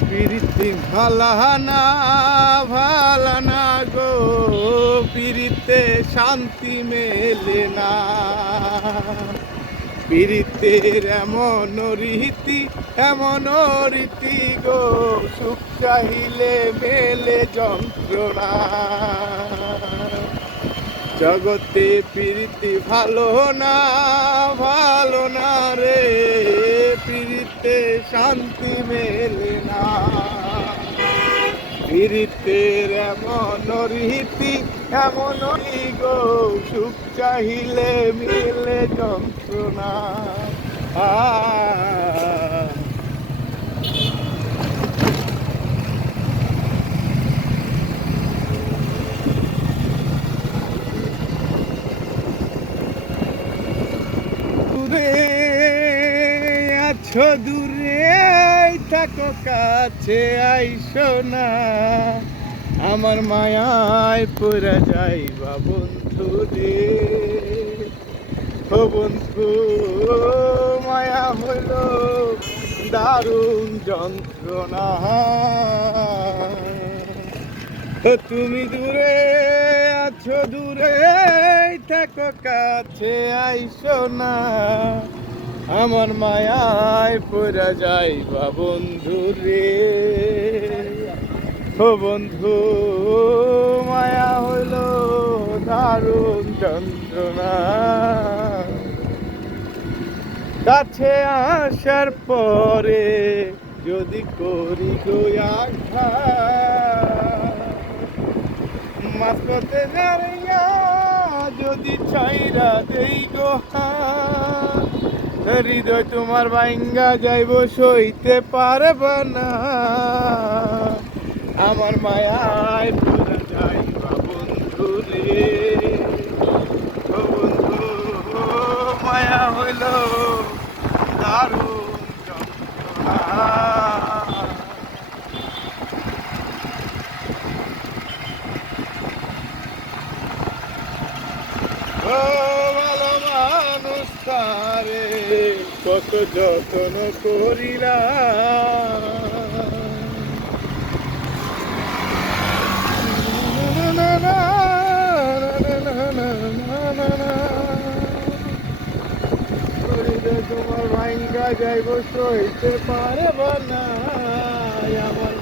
প্রীতি ভালানা ভালানা গো, প্রীতিতে শান্তি মেলে না। প্রীতের এমন রীতি গো, সুখ চাহিলে মেলে যন্ত্রণা। জগতে প্রীতি ভালো না রে, প্রীতিতে শান্তি মেলে না। প্রীতের এমন রীতি গো, সুখ চাহিলে মিলে যন্ত্রণা। আছো দূরে থাকো, কাছে আইসো না। আমার মায়ায় পড়ে যাইবা বন্ধু রে। ও বন্ধু, মায়া হইল দারুণ যন্ত্রণা। তুমি দূরে আছো, দূরে থাকো, কাছে আইসো না। আমার মায়ায় পড়ে যাইবা বন্ধু রে। ও বন্ধু, মায়া হইল দারুণ যন্ত্রণা। কাছে আসার পরে যদি করি গো আঘাত, মাঝপথে দাঁড়িয়া যদি ছাইরা দেই গো হাত, হৃদয় তোমার ভাঙ্গা যাইব, সইতে পারব না। আমার মায়ায় পড়ে যাইবা বন্ধু রে। ও বন্ধু, মায়া হইল দারুণ যন্ত্রণা। ও ভালো মানুষ তারে কত যত্ন করিলাম। তোমার ভাঙ্গা যাইব, সইতে পারব না। আমার